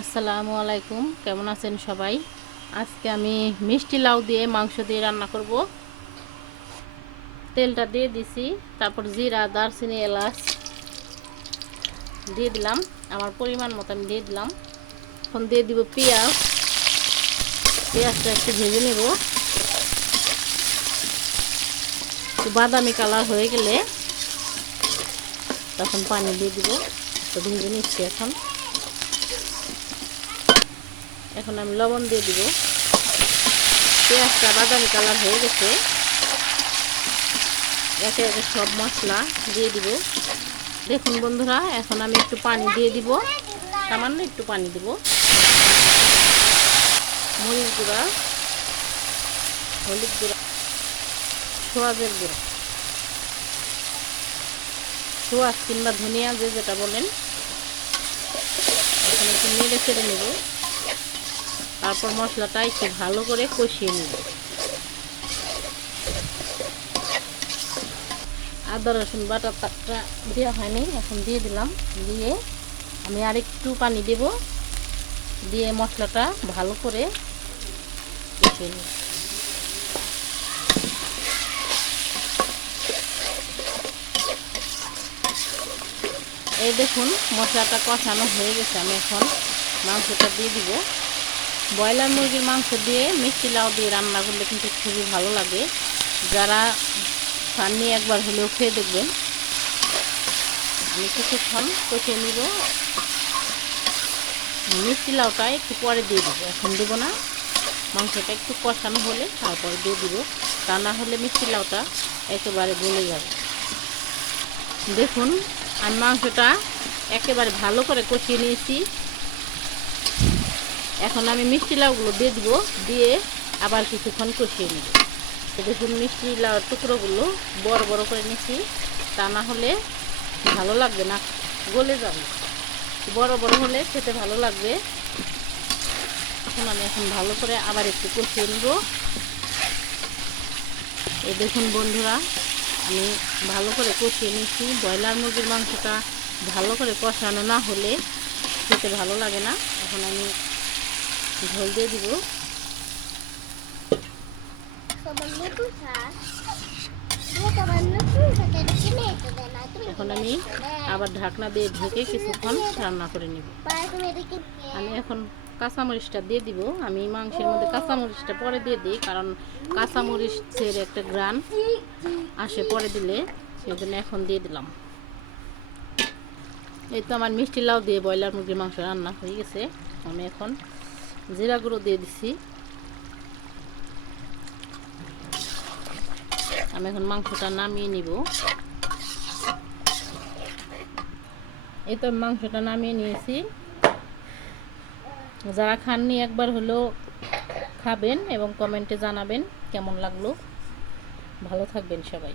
আসসালামু আলাইকুম, কেমন আছেন সবাই? আজকে আমি মিষ্টি লাউ দিয়ে মাংস দিয়ে রান্না করব। তেলটা দিয়ে দিছি, তারপর জিরা, দারচিনি, এলাচ দিয়ে দিলাম। আমার পরিমাণ মতো আমি দিয়ে দিলাম। এখন দিয়ে দিব পেঁয়াজ। পেঁয়াজটা একটু ভেজে নেব। একটু বাদামি কালার হয়ে গেলে তখন পানি দিয়ে দিব। তো ভেজে নিচ্ছি। এখন আমি লবণ দিয়ে দিব। পেঁয়াজটা বাদামি কালার হয়ে গেছে। একে একে সব মশলা দিয়ে দিব। দেখুন বন্ধুরা, এখন আমি একটু পানি দিয়ে দিব, সামান্য একটু পানি দিব। মরিচ গুঁড়া, হলুদ গুঁড়া, সোয়াজের গুঁড়া, সোয়াজ কিংবা ধনিয়া যে যেটা বলেন। এখন একটু নেড়ে চেড়ে নেব। তারপর মশলাটা একটু ভালো করে কষিয়ে নেব। আদা রসুন বাটাটা দেওয়া হয়নি, এখন দিয়ে দিলাম। দিয়ে আমি আরেকটু পানি দেব, দিয়ে মশলাটা ভালো করে কষিয়ে নেব। এই দেখুন মশলাটা কষানো হয়ে গেছে। আমি এখন মাংসটা দিয়ে দিব। ব্রয়লার মুরগির মাংস দিয়ে মিষ্টি লাউ দিয়ে রান্না করলে কিন্তু খুবই ভালো লাগে। যারা খাননি একবার হলেও খেয়ে দেখবেন। আমি কিছুক্ষণ কষিয়ে নিব। মিষ্টি লাউটা একটু পরে দিয়ে দিব, এখন দেবো না। মাংসটা একটু কষানো হলে তারপরে দিয়ে দিব, তা না হলে মিষ্টি লাউটা একেবারে গলে যাবে। দেখুন আমি মাংসটা একেবারে ভালো করে কষিয়ে নিয়েছি। এখন আমি মিষ্টি লাউগুলো দিয়ে দিব, দিয়ে আবার কিছুক্ষণ কষিয়ে নেব। দেখুন মিষ্টি লাউর টুকরোগুলো বড় বড় করে নিয়েছি, তা না হলে ভালো লাগবে না, গলে যাবে। বড় বড় হলে খেতে ভালো লাগবে। এখন ভালো করে আবার একটু কষিয়ে নেব। এই দেখুন বন্ধুরা, আমি ভালো করে কষিয়ে নিচ্ছি। ব্রয়লার মুরগির মাংসটা ভালো করে কষানো না হলে খেতে ভালো লাগে না। এখন আমি ঝোল দিয়ে দিব। এখন আমি আবার ঢাকনা দিয়ে ঢেকে কিছুক্ষণ রান্না করে নিব। আমি এখন কাঁচামরিচটা দিয়ে দিব। আমি মাংসের মধ্যে কাঁচামরিচটা পরে দিয়ে দিই, কারণ কাঁচামরিচের একটা ঘ্রাণ আসে পরে দিলে, সেই জন্য এখন দিয়ে দিলাম। এই তো আমার মিষ্টি লাউ দিয়ে ব্রয়লার মুরগির মাংস রান্না হয়ে গেছে। আমি এখন জিরা গুঁড়ো দিয়ে দিচ্ছি। আমি এখন মাংসটা নামিয়ে নিব। এই তো মাংসটা নামিয়ে নিয়েছি। যারা খাননি একবার হলেও খাবেন এবং কমেন্টে জানাবেন কেমন লাগলো। ভালো থাকবেন সবাই।